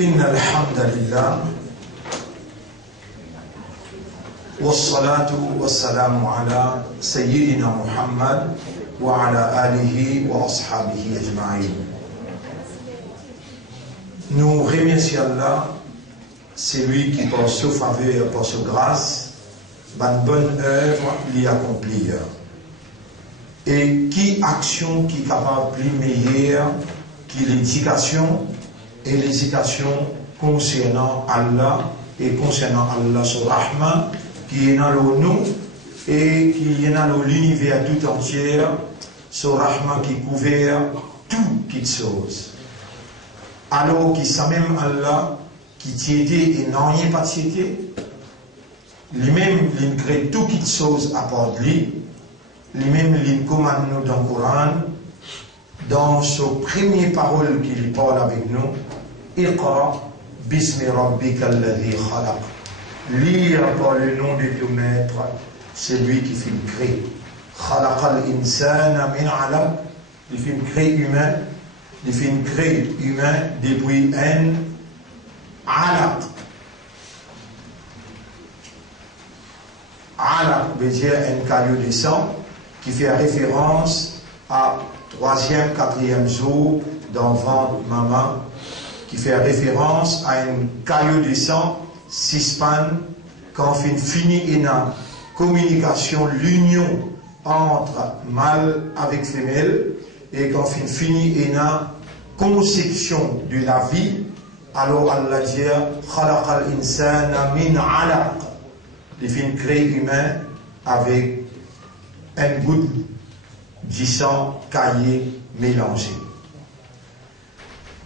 إن الحمد لله والصلاة والسلام على سيدنا محمد وعلى آله وأصحابه أجمعين. Nous remercions Allah, c'est lui qui par sa faveur, par sa grâce, une bonne œuvre l'y accomplir. Et qui action qui est capable de plus meilleure que l'éducation et l'éducation concernant Allah et concernant Allah sur Rahman qui est dans nous et qui est dans l'univers tout entier, sur Rahman qui couvert tout qui chose. Alors qui sait même Allah qui t'aidait et n'a rien pas t'aider, lui-même il crée tout qui chose à part de lui. Lui-même, il commande nous dans le Coran, dans sa première parole qu'il parle avec nous, Iqra bismi rabbika alladhi khalaq. Lire par le nom de ton maître, celui qui fait créer. Khalaqal insana min alaq, il fait créer humain, il fait créer humain depuis un alaq. Alaq veut dire un caillou de sang, qui fait référence à 3e, 4e jour dans le ventre maman, qui fait référence à un caillou de sang, 6 pannes, quand on finit une communication, l'union entre mâle avec femelle, et quand on finit une conception de la vie, alors Allah dit Khalaqal insana min alaq, il fait créer humain avec une goutte du sang caillé mélangé.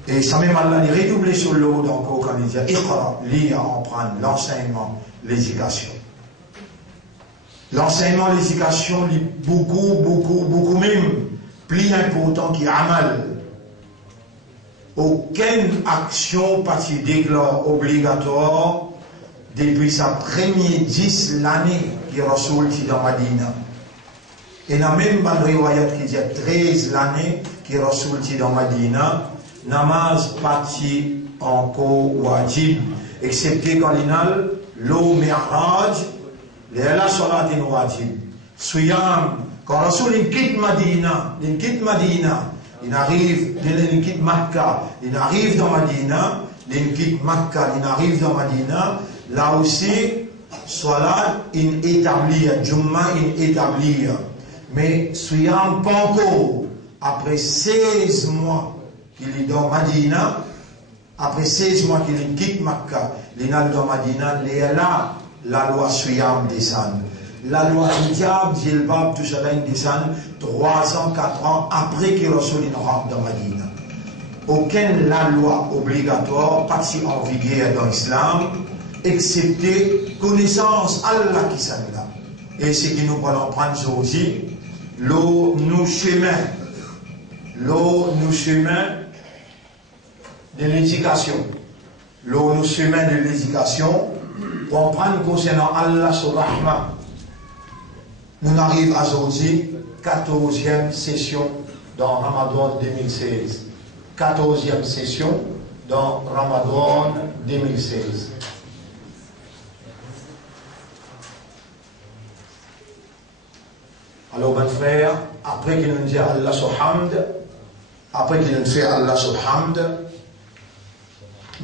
Et ça même Allah est redoublé sur l'eau donc quand il dit Iqra, lire, apprendre, l'enseignement, l'éducation. L'enseignement, l'éducation est beaucoup même plus important qu'Amal. Aucune action partie déclare obligatoire depuis sa première 10 l'année qui Rasoul qui dans Madina. Et dans même une riwayat qui dit 13 l'année qui Rasoul qui dans Madina, namaz parti encore wajib, excepté quand il y a l'eau mi'raj, la salat in wajib. Suyam, quand Rasoul quitte Madina, il arrive, il quitte Makkah, il arrive dans Madina, il quitte Makkah, il arrive dans Madina, là aussi, salat in établir, Jumma in établir. Mais soyons pas encore, après 16 mois qu'il est dans Madina, après 16 mois qu'il quitte Makkah, il est dans Madina, il est là, la loi Souyam descend. La loi Hijab, Jilbab, tout cela descend 3 ans, 4 ans après que Rasoul rentre dans Madina. Aucune la loi obligatoire, pas si en vigueur dans l'islam, excepté connaissance Allah qui s'en là. Et ce que nous allons prendre aujourd'hui, l'eau nous chemin de l'éducation. L'eau nous chemin de l'éducation, pour prendre concernant Allah sur Rahman. Nous arrivons à aujourd'hui, 14e session dans Ramadan 2016. 14e session dans Ramadan 2016. Alors, mon frère, après qu'il nous dit Allah sur Hamd, après qu'il nous fait Allah sur Hamd,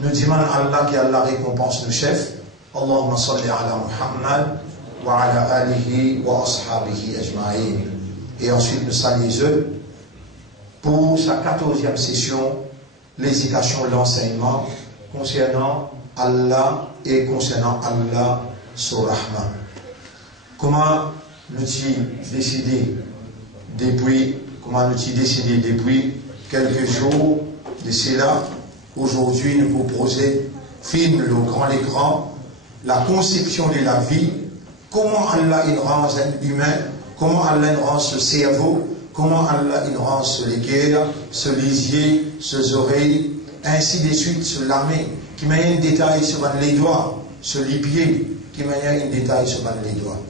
nous demandons à Allah qui Allah récompense nos chefs. Allahumma salli ala Muhammad wa ala alihi wa ashabihi ajma'in. Et ensuite, nous saluons eux pour sa 14e session, l'éducation et l'enseignement concernant Allah et concernant Allah sur Rahman. Comment nous avons décidé depuis quelques jours de cela, aujourd'hui nous vous proposons, film le grand écran, la conception de la vie, comment Allah il rend un humain, comment Allah il rend ce cerveau, comment Allah il rend ce cœur, ce lisier, ce oreilles, ainsi de suite, sur la main, qui m'a un détail sur les doigts, sur les pieds, qui m'a un détail sur les doigts.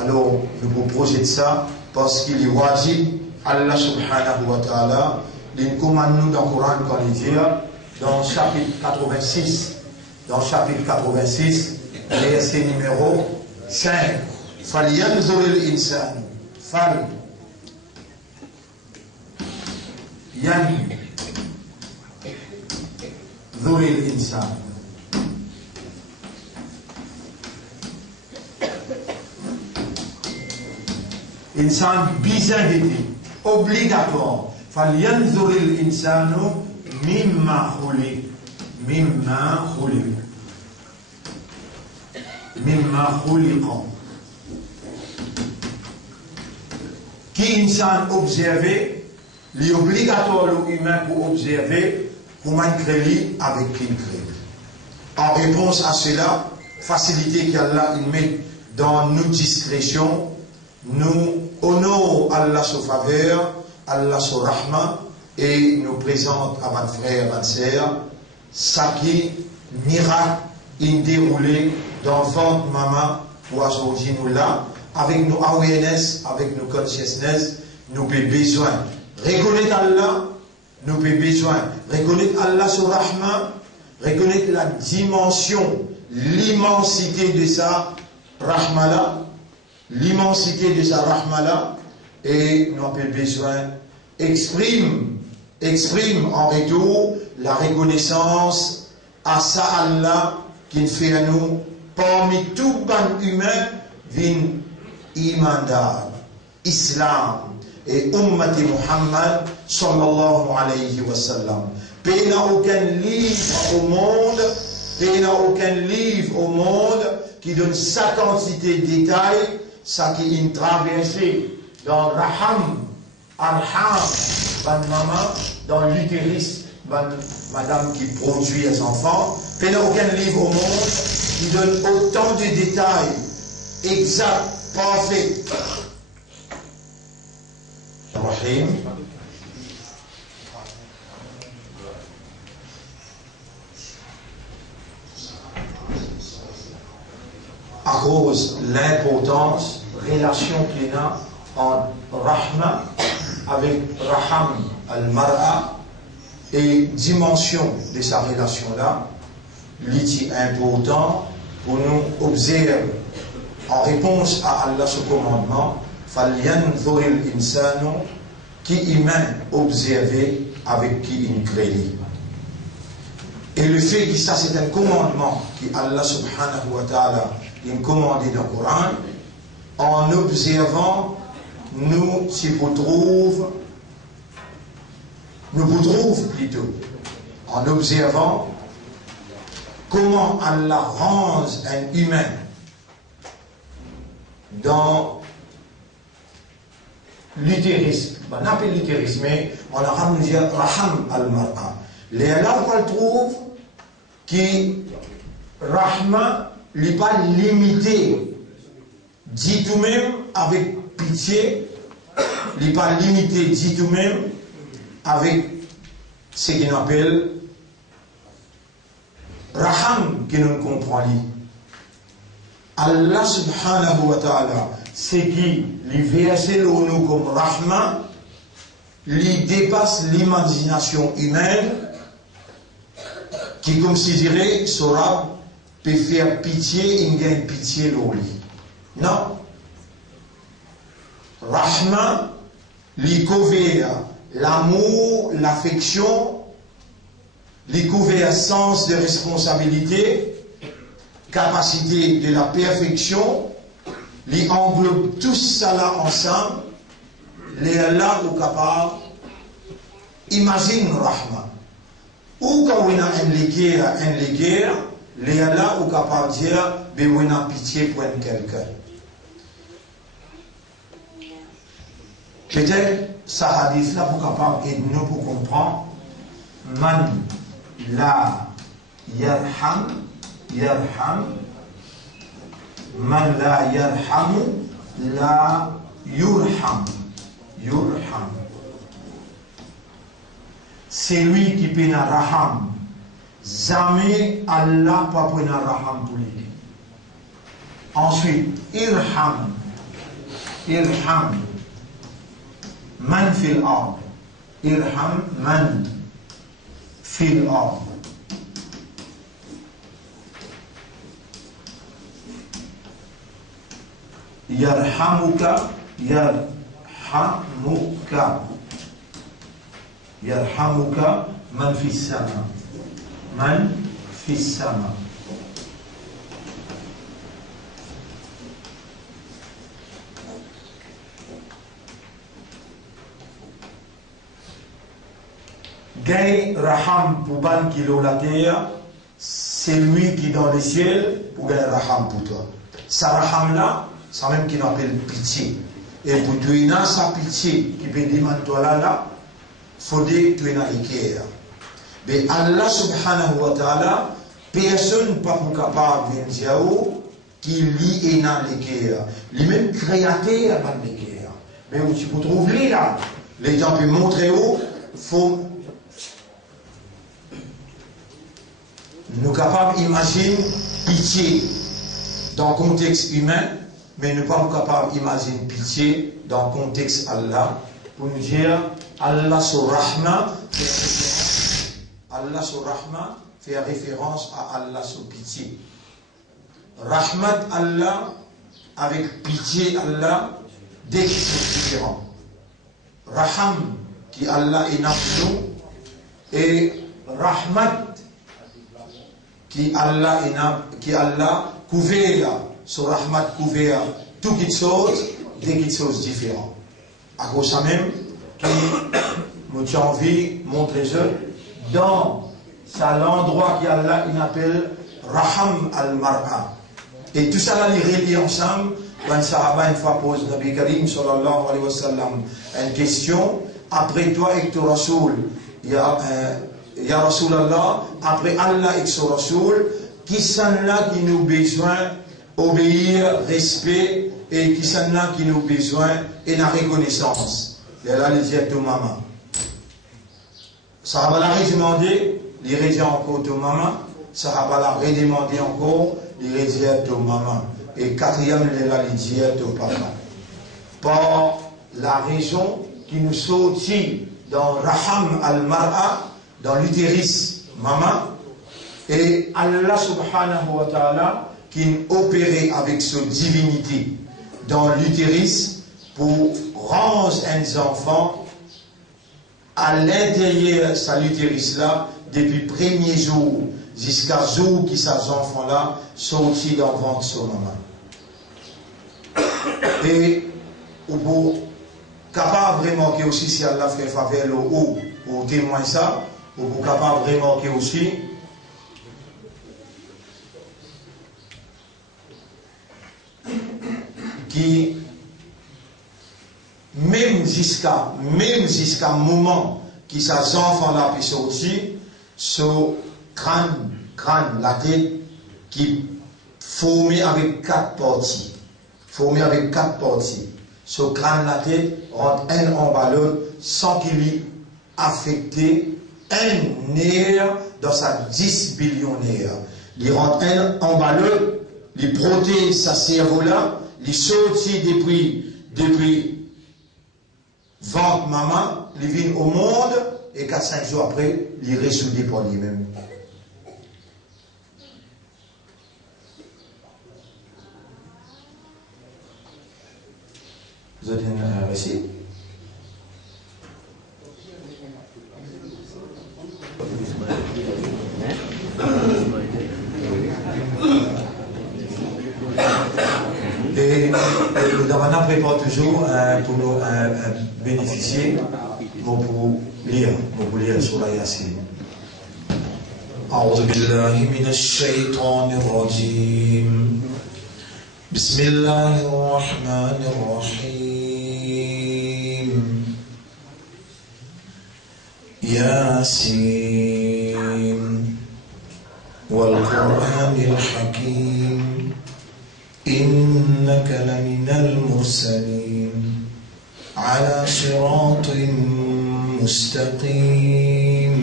Alors, nous vous projetons ça parce qu'il est wajib, Allah subhanahu wa ta'ala, il commande nous dans le Coran quand il dit dans chapitre 86. Dans chapitre 86, verset numéro 5. فَلْيَنْظُرِ الْإِنسَانُ فَلْيَنْظُرِ الْإِنسَانُ. Insan bizarre, obligatoire. فَلْيَنْظُرِ الْإِنسَانُ مِمَّا خُلِقَ. مِمَّا خُلِقَ. مِمَّا خُلِقَ. Qui insan observer, l'obligatoire l'humain pour observer, pour m'écrire avec qui crée. En réponse à cela, facilité qu'Allah met dans nos discrétions, nous honorons Allah sa faveur, Allah sa rahma, et nous présente à votre frère, à votre sœur, ça qui miracle in déroulé dans votre maman pour aujourd'hui nous là, avec nos awareness, avec nos consciousness, nous avons besoin. Reconnaître Allah, nous avons besoin. Reconnaître Allah sa rahma, reconnaître la dimension, l'immensité de sa rahma, l'immensité de sa rahma, et nous avons besoin, exprime en retour la reconnaissance à ça Allah qui fait à nous, parmi tout ban humain, vin imandar, islam et ummati Muhammad sallallahu alayhi wa sallam. Il n'y a aucun livre au monde qui donne sa quantité de détails, ça qui est traversé dans Raham, Arham, ban maman, dans l'utérus, ban madame qui produit les enfants. Il n'y a aucun livre au monde qui donne autant de détails exacts, parfaits. Rahim. À cause de l'importance, relation qu'il y a entre Rahma avec Raham al-Mar'a et dimension de sa relation-là, l'outil important pour nous observer en réponse à Allah ce commandement, فَلْيَنْظُرِ الْإِنسَانُ qui humain observer avec qui il crée. Et le fait que ça c'est un commandement que Allah subhanahu wa ta'ala a commandé dans le Coran, en observant, nous trouvons plutôt, en observant comment Allah range un humain dans l'utérus. On appelle l'utérus, mais en arabe nous dit Raham al-Mar'a. Les là on trouve qui Rahma n'est pas limité, dit tout même avec pitié, n'est pas limité, dit tout même avec ce qu'on appelle Raham, que nous comprenons. Allah subhanahu wa ta'ala, c'est qui les versets nous comme Rahma, lui dépasse l'imagination humaine, qui, comme si dirait, Sora peut faire pitié, il gagne pitié l'oli. Non. Rahma, lui couvert l'amour, l'affection, lui couvert sens de responsabilité, capacité de la perfection, lui englobe tout ça là ensemble, les là ou capable, imagine Rahma. Ou quand on a un léguer, les là ou capable de dire, ben on a pitié pour quelqu'un. Peut-être, ça hadith là pour capable aider nous pour comprendre, man la yarham, man la yarham, la yurham. C'est lui qui peut na raham. Jamais Allah pas pour na raham pour lui. Ensuite, irham. Man fil ard. Irham man fil ard. yarhamuka, yarhamuka man fis sama. Man fis sama. Gain raham pour ban qui l'eau la terre, c'est lui qui dans les cieux pour gagner raham pour toi. Sa raham là, c'est même qu'il appelle pitié. Et pour toi, il a sa pitié qui peut dire toi là, faut dire que tu es dans l'équerre. Mais Allah subhanahu wa ta'ala, personne n'est pas capable de dire qui lit dans l'équerre. Lui-même créateur dans l'équerre. Mais où tu peux trouver là, les gens peuvent montrer où, faut. Nous sommes capables d'imaginer pitié dans le contexte humain, mais nous ne sommes pas capables d'imaginer pitié dans le contexte Allah. Pour nous dire, Allah sur Rahma fait référence à Allah sur pitié. Rahmat Allah avec pitié Allah, deux qui sont différents. Raham qui Allah est dans nous et Rahmat qui Allah couvert sur Rahmat couvert tout quelque chose, des quelque chose différent. À cause de même, qui m'a envie de montrer ça dans l'endroit qu'Allah appelle Raham al-Mar'a. Et tout ça là, les reliés ensemble, quand Sahaba une fois pose Nabi Karim sallallahu alayhi wa sallam une question, après toi et ton Rasoul, Ya Rasulallah, après Allah et son Rasoul, qui sont là qui nous besoin obéir, respect, et qui sont là qui nous besoin et la reconnaissance. Et là, les yeux de maman. Sahaba l'a redemandé, les yeux encore de maman. Sahaba l'a redemandé encore, les yeux de maman. Et quatrième, les yeux de papa. Par la raison qui nous sortit dans Raham al-Mar'a, dans l'utérus maman, et Allah subhanahu wa ta'ala qui opérait avec sa divinité dans l'utérus pour rendre un enfant à l'intérieur de sa l'utérus là depuis le premier jour jusqu'à jour qui ces enfants-là sortis dans le ventre de son maman. Et pour capable de remarquer aussi si Allah fait faveur ou pour témoigner ça, ou pour capable de remarquer aussi qui même jusqu'à moment qui ces enfants-là peuvent sortir, ce crâne, la tête, qui formé avec 4 parties. Ce crâne, la tête, rentre un en bas l'autre sans qu'il y affecte un nerf dans sa 10 billions nerfs. Il rentre un en bas l'autre, il protège sa cerveau-là, il sortit depuis ventre maman, il vient au monde, et 4-5 jours après, il est ressoudé par lui-même. Vous avez un récit? Et nous avons préparé toujours pour nous bénéficier pour lire sur la Yassine. أعوذ بالله من الشيطان الرجيم بسم الله الرحمن الرحيم ياسين والقرآن الحكيم إنك لمن المرسلين على صراط مستقيم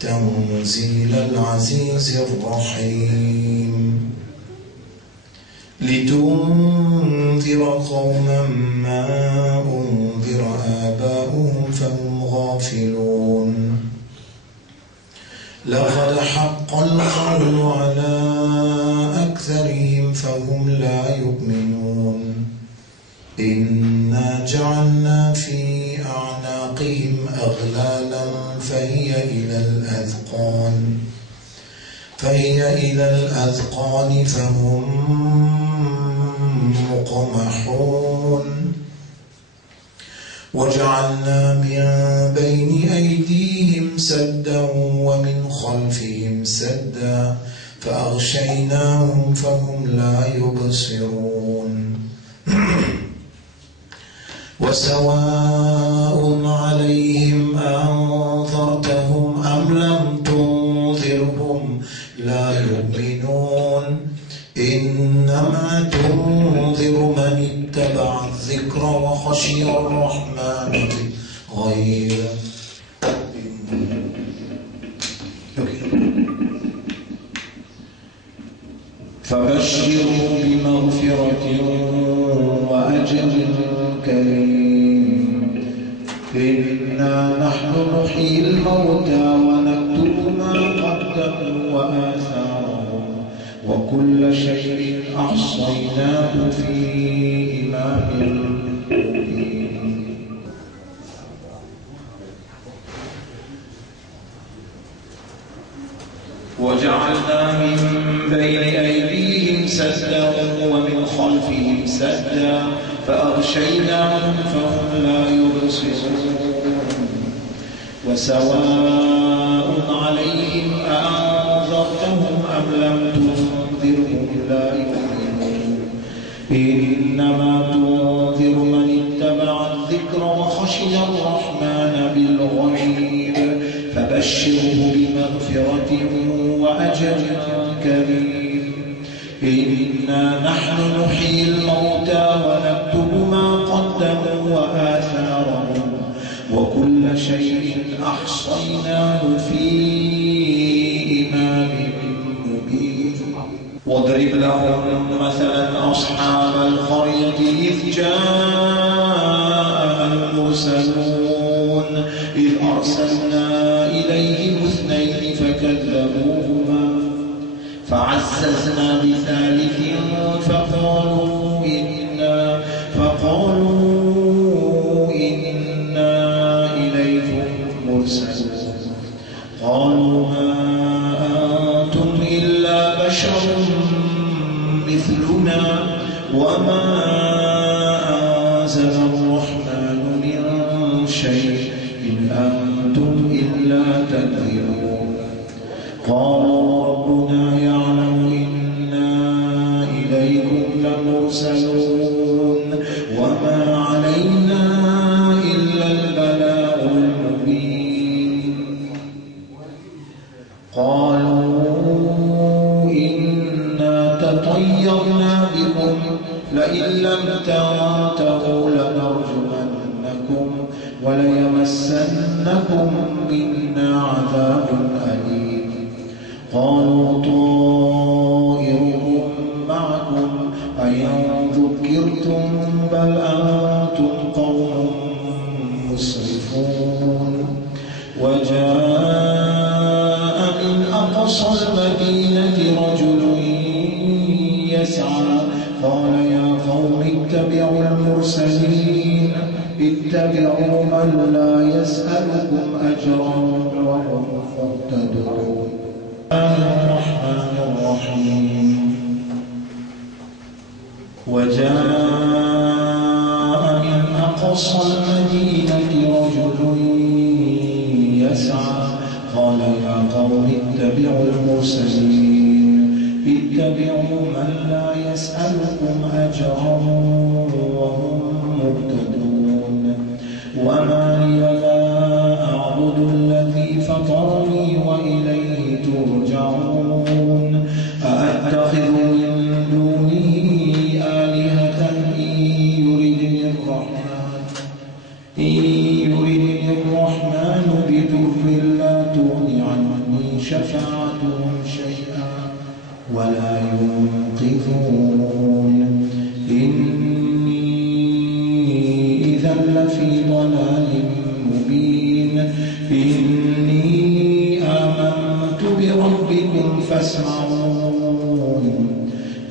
تنزيل العزيز الرحيم لتنذر قوما ما أنذر آباؤهم فهم غافلون لقد حق القول على أكثرهم فهم لا يؤمنون إنا جعلنا في أعناقهم أغلالا فهي إلى الأذقان فهم مقمحون وجعلنا من بين أيديهم سدا ومن خلفهم سدا فأغشيناهم فهم لا يبصرون وسواء عليهم أنذرتهم أم لم تنذرهم لا يؤمنون إنما تنذر من اتبع الذكر وخشي الرحمن بالغيب. فبشروا بمغفرة وأجر كريم إنا نحن نحيي الموتى ونكتب ما قدموا وآثارهم وكل شيء أحصيناه في إمام مبين. وجعلنا من بين أيديهم سدا ومن خلفهم سدا فأغشيناهم فهم لا يبصرون وسواء عليهم أأنذرتهم أم لم تنذرهم لا يؤمنون إنما تنذر من اتبع الذكر وخشي الرحمن بالغيب فبشره بمغفرة وأجر كريم إنا نحن نحيي الموتى ونكتب ما قدموا وآثارهم وكل شيء أحصيناه في إمام مبين. واضرب لهم مثلا أصحاب القرية إذ جاء المرسلون إذ أرسلنا إليهم اثنين فكذبوهما فعززنا بثالث فقالوا إنا إليكم مرسلون قالوا ما أنتم إلا بشر مثلنا وما أنزل الرحمن من شيء إن أنتم إلا تكذبون قالوا ربنا يعلم إنا إليكم لمرسلون وما علينا إلا البلاغ المبين قالوا إنا تطيرنا بكم لئن لم تنتهوا لنرجمنكم وليمسنكم منا عذاب أليم قالوا طائركم معكم أئن ذكرتم بل أنتم قوم مسرفون وجاء من أقصى المدينة رجل يسعى قال يا قوم اتبعوا المرسلين اتبعوا من لا يسألكم أجرا وهم مهتدون. الرحمن الرحيم وجاء من أقصى المدينة رجل يسعى قال يا قوم اتبعوا المرسلين اتبعوا من لا يسألكم أجرا وهم مهتدون وما لي لا أعبد الذي فطرني وإليه ترجعون أأتخذ من دونه آلهة إن يردني الرحمن بضر لا تغن عني شفاعتهم شيئا ولا ينقذون إني إذا لفي ضلال مبين إني آمنت بربكم فاسمعون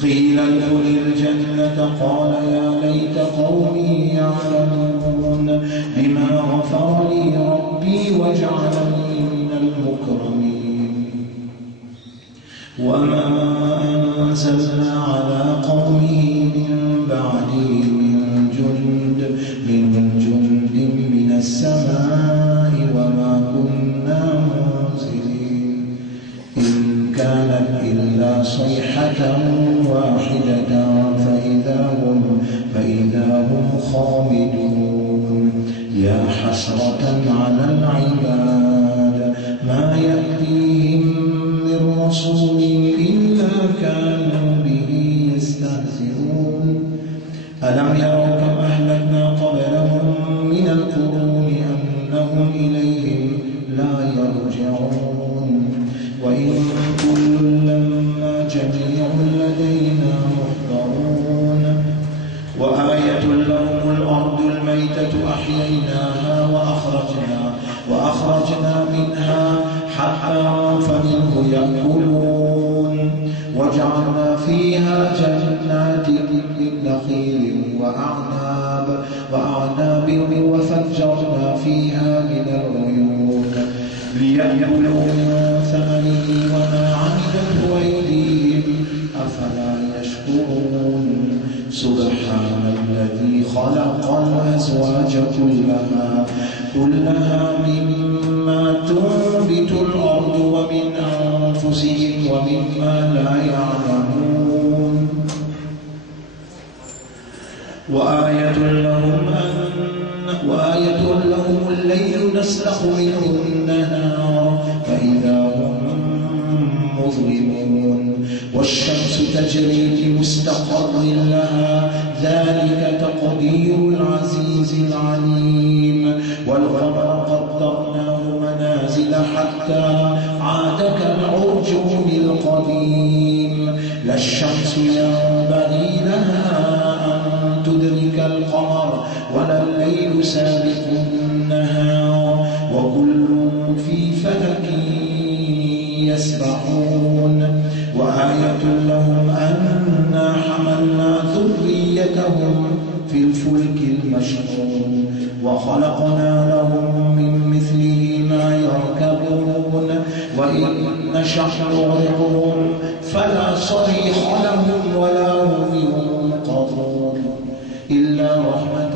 قيل ادخل الجنة قال يا ليت قومي يعلمون بما غفر لي ربي وجعلني من المكرمين وما أنزلنا على قومه من بعده من جند من السماء وما كنا منزلين إن كانت إلا صيحة واحدة فإذا هم خامدون يا حسرة على العباد ما يأتيهم من رسول إلا كانوا به يستهزئون ألم يروا كم أهلكنا قبلهم من القرون أنهم إليهم لا يرجعون وإن كل لما جميع لدينا محضرون وآية لهم الأرض الميتة أحييناها وأخرجنا منها حبا فمنه يأكلون وجعلنا فيها جنات من نخيل وأعناب وفجرنا فيها من العيون ليأكلوا من ثمره وما عملته أيديهم أفلا يشكرون سبحان الذي خلق الأزواج كلها مما تنبت الأرض ومن أنفسهم ومما لا يعلمون وآية لهم الليل نسلخ منه النهار فإذا هم مظلمون والشمس تجري لمستقر لها ذلك تقدير العزيز العليم والقمر قدرناه منازل حتى عاد كالعرجون القديم لا الشمس ينبغي لها أن تدرك القمر ولا الليل سابق النهار وكل في فلك يسبحون وآية لهم أنا حملنا ذريتهم في الفلك المشحون وخلقنا لهم من مثله ما يركبون وإن نشأ نغرقهم فلا صريخ لهم ولا هم ينقذون إلا رحمة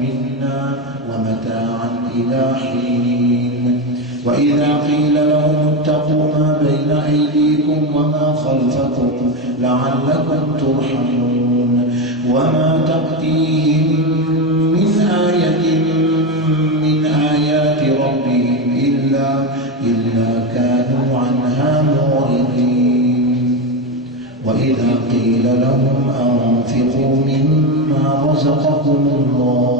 منا ومتاعا إلى حين وإذا قيل لهم اتقوا ما بين أيديكم وما خلفكم لعلكم ترحمون وما تأتيهم من آية من آيات ربهم إلا كانوا عنها معرضين وإذا قيل لهم أنفقوا مما رزقكم الله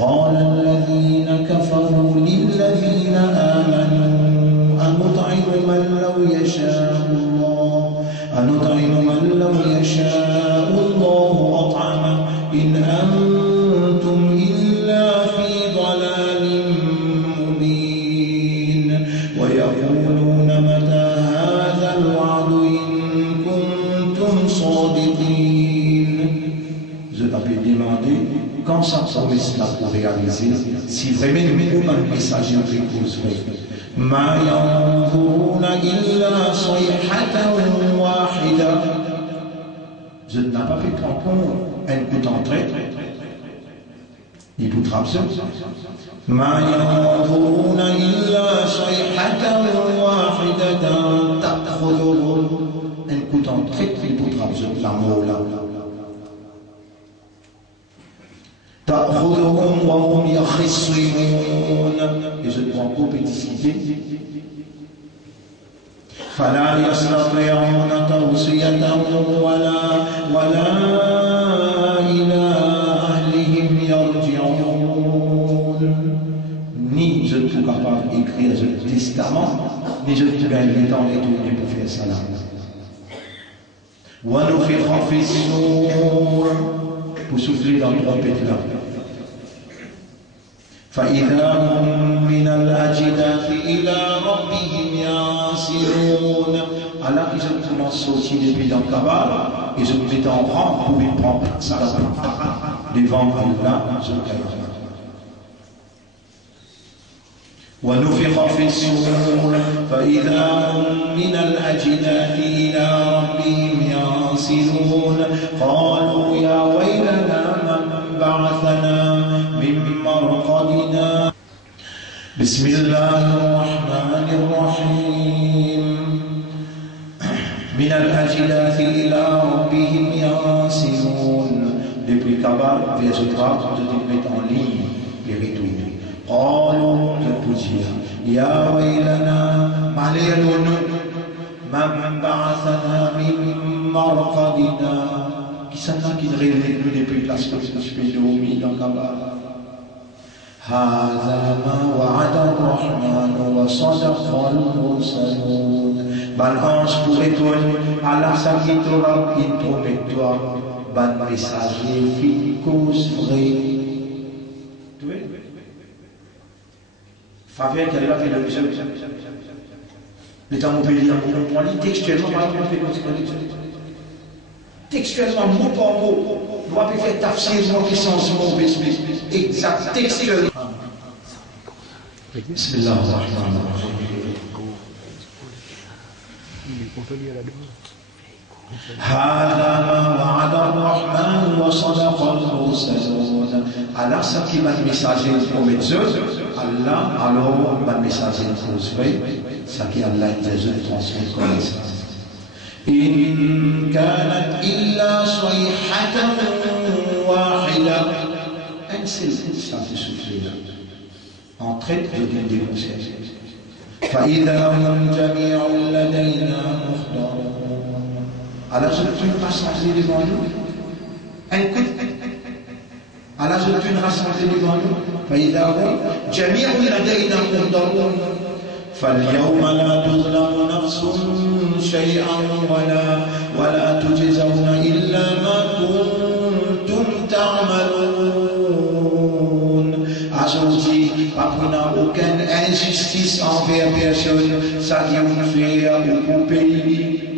قال الذين كفروا للذين آمنوا أنطعم من لو يشاء الله أطعمه إن أنتم إلا في ضلال مبين ويقولون متى هذا الوعد إن كنتم صادقين. Je t'avais demandé quand ça promesse là pour réaliser si vraiment nous un message repose ما ينظرون إلا صيحة واحدة. Je n'ai pas fait comprendre un coup d'entrée. Il doit traverser. ما ينظرون إلا صيحة واحدة تأخذهم. Un coup d'entrée, il doit traverser la mot là. تأخذهم وهم يخصمون. Et je dois compétitivité. فلا يستطيعون توصية ولا إلى أهلهم يرجعون. Ni je ne suis capable d'écrire le testament, ni je ne suis pas invité dans les tournées pour faire ça là. ونفخ في الصور. Pour souffler dans le trompette là. فإذا هم من الأجداث إلى ربهم ينسلون. Alors qu'ils ont commencé à sortir depuis dans le cabal, ils ont mis en rang pour y prendre ça devant Allah, ونفخ في الصور فإذا هم من الأجداث إلى ربهم ينسلون قالوا يا ويلنا من بعثنا من مرقدنا بسم الله الرحمن الرحيم من الأجداث إلى ربهم ينسلون. Depuis Kabbal, verset 3, je mets en ligne les rituels. قالوا للبوزية يا ويلنا معليلون من بعثنا من مرقدنا qui s'en a qui ne réveille plus depuis la spécialité dans Kabbal. هذا ما وعد الرحمن وصدق المرسلون. Balance pour étoile Allah s'acquittera il promettra ban messager fit cause vraie. Faveur qui arrive à faire le musée. L'État mobilier, on lit textuellement, par exemple, on fait comme textuellement, mot par mot, on va faire tafsir, mot qui sont mot exact, textuellement. Bismillah ar-Rahman ar-Rahim. هذا ما وعد الرحمن وصدق المرسلون. Allah ça qui va messager pour mettre Allah alors va messager pour ça qui Allah il transmet connaissance. إن كانت إلا صيحة واحدة. Un seul instant de souffler là. En traite de dénoncer. فإذا هم جميع لدينا محضرون. Alors je ne peux pas rassembler devant nous. Un coup. Alors je ne peux rassembler devant nous. فإذا هم جميع لدينا محضرون. فاليوم لا تظلم نفس شيئا ولا تجزون إلا ما كنتم تعملون. Aujourd'hui, on n'a aucune injustice envers personne. Ça qui on fait au pays.